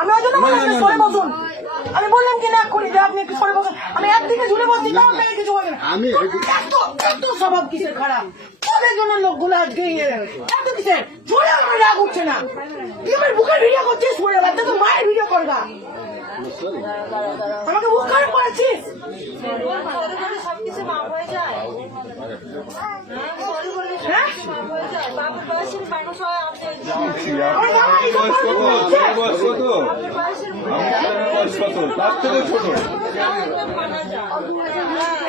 আমি ওই জন্য বললাম সরে বসুন। আমি বললাম কি না করি যে আপনি একটু সরে বসুন। আমি একদিকে ঝুলে বসছি তাও আপনাকে কিছু বলবেন না। এত স্বভাব কিসের খারাপ? তোদের জন্য লোকগুলো আজকে এত কিসের ঝুলে আমার রাগ উঠছে না। তুই আমার বুকের ভিডিও করছিস, সরে বাচ্চা তো মায়ের ভিডিও করবা। আমাকে বুক খারাপ করেছিস। তার থেকে ছোট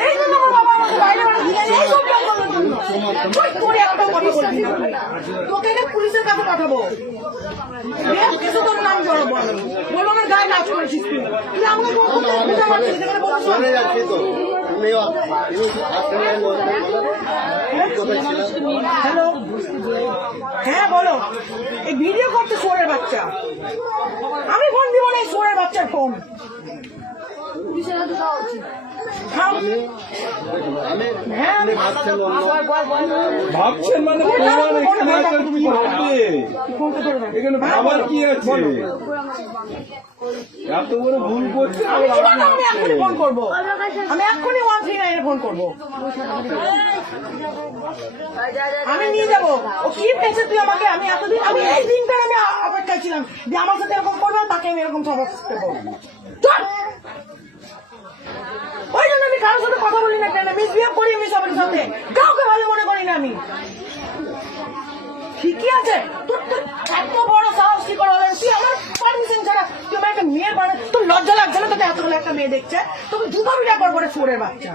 এই জন্য আমার বাবা আমাকে বাইরে তোকে পুলিশের কাছে পাঠাবো। কিছু তোর নাম জড়াবো আমি, বলবো আমার গায়ে নাচ করেছিস তুই। তুই আমাকে হ্যালো, হ্যাঁ বলো। এই ভিডিও করতে সোরের বাচ্চা, আমি ফোন দিব না। সোরের বাচ্চার ফোন ভাবছেন মানে এখানে ভাবার কি আছে? এত বড় ভুল করছে। আমি এক্ষুনি ফোন করবো, আমি এক্ষুনি 139 ফোন করবো। আমি নিয়ে যাবো। ও কি পেয়েছে তুই আমাকে? আমি এতদিন, আমি এই দিনটা আমি অপেক্ষায় ছিলাম যে আমার সাথে এরকম করবে, তাকে আমি এরকম সবক দেবো। ওই জন্য আমি কারোর সাথে কথা বলি না, কেন মিসবিহেভ করি আমি সবার সাথে, কাউকে ভালো মনে করি না আমি। ঠিকই আছে, তোর তো এত বড় সাহস কি করে হলেন? তুই আমার পারমিশন ছাড়া তুই আমার একটা মেয়ের বাড়ি, তোর লজ্জা লাগছে না? তোকে এতগুলো একটা মেয়ে দেখছে, তোকে জুতো বিটা করবো রে সোরের বাচ্চা।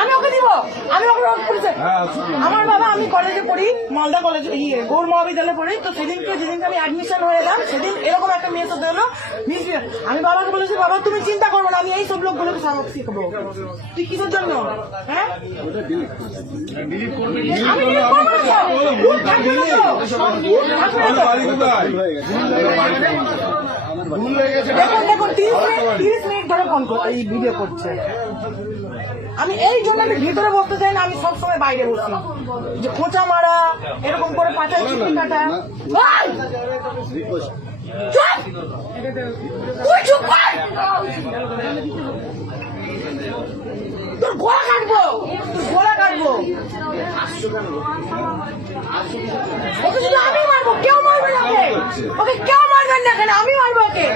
আমি ওকে দিব, আমি ওকে পুলিশে। আমার বাবা, আমি কলেজে পড়ি, মালদা কলেজে, গৌর মহাবিদ্যালয়ে পড়ি। তো যেদিনকে আমি অ্যাডমিশন হয়ে এলাম, সেদিন এরকম একটা মেয়ে সাথে হলো। আমি বাবাকে বলেছি, বাবা তুমি চিন্তা করবো না, আমি এই সব লোকগুলোকে সাবক শিখবো। তুই কিসের জন্য? হ্যাঁ, আমি দেখুন 30 মিনিট ধরে ফোন করতে এই ভিডিও করছে। আমি এই জন্য আমি ভিতরে বসতে চাই না, আমি সবসময় বাইরে বসি। যে খোঁচা মারা, এরকম করে পাঠায় চিঠি কাটা। তোর গোলা কাটবো, তোর গোলা কাটবো। ওকে শুধু আমি মারবো, কেউ মারবে না ওকে। ওকে কেউ মারবেন না, কেন আমি মারবো ওকে।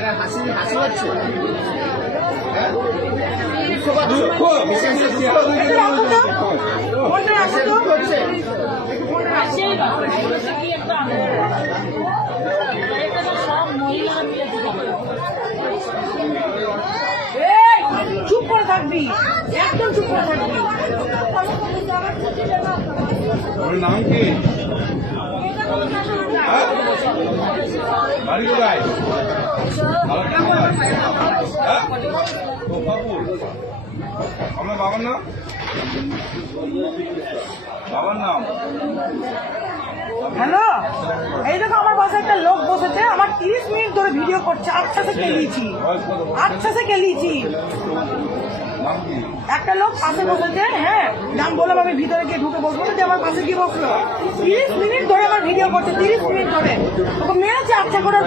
চুপ করে থাকবি, একদম চুপ করে থাকবি। ওর নাম কি? বাড়ি কোথায়? আমার বাবার নাম? বাবার নাম? হ্যালো, এই দেখো আমার পাশে একটা লোক বসেছে, আমার 30 মিনিট ধরে ভিডিও করছে। আচ্ছা সে কেলিয়েছি। একটা লোক পাশে বসেছে, হ্যাঁ নাম বললাম, আমি ভিতরে গিয়ে ঢুকে বসবো না, যে আমার পাশে গিয়ে বসলো। 30 মিনিট ধরে আমার ভিডিও করছে, 30 মিনিট ধরে ওকে মেরেছে। আচ্ছা করে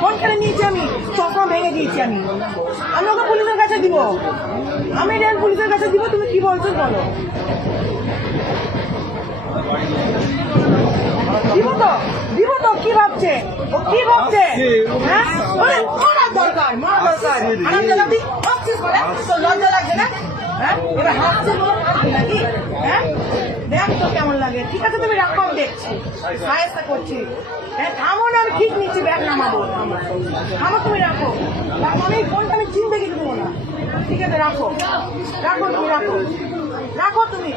ফোন কেড়ে নিয়েছি, আমি চশমা ভেঙে দিয়েছি। আমি ওকে পুলিশের কাছে দিব, আমি রেল পুলিশের কাছে দিব। তুমি কি বলছো বলো? দিব তো কি ভাবছে? ও কি ভাবছে? হ্যাঁ, মারার দরকার, লজ্জা লাগছে না? হ্যাঁ, এবার হাসছে নাকি? হ্যাঁ, দেখ তো কেমন লাগে। ঠিক আছে, তুমি রাখো, আমি দেখছি, সাহায্য করছি। হ্যাঁ থামো না, আমি ঠিক নিচ্ছি, ব্যাগ নামাবো। থামো, তুমি রাখো। আমি এই ফোনটা আমি চিনতে কিছু দেবো না। ঠিক আছে, রাখো তুমি, রাখো তুমি।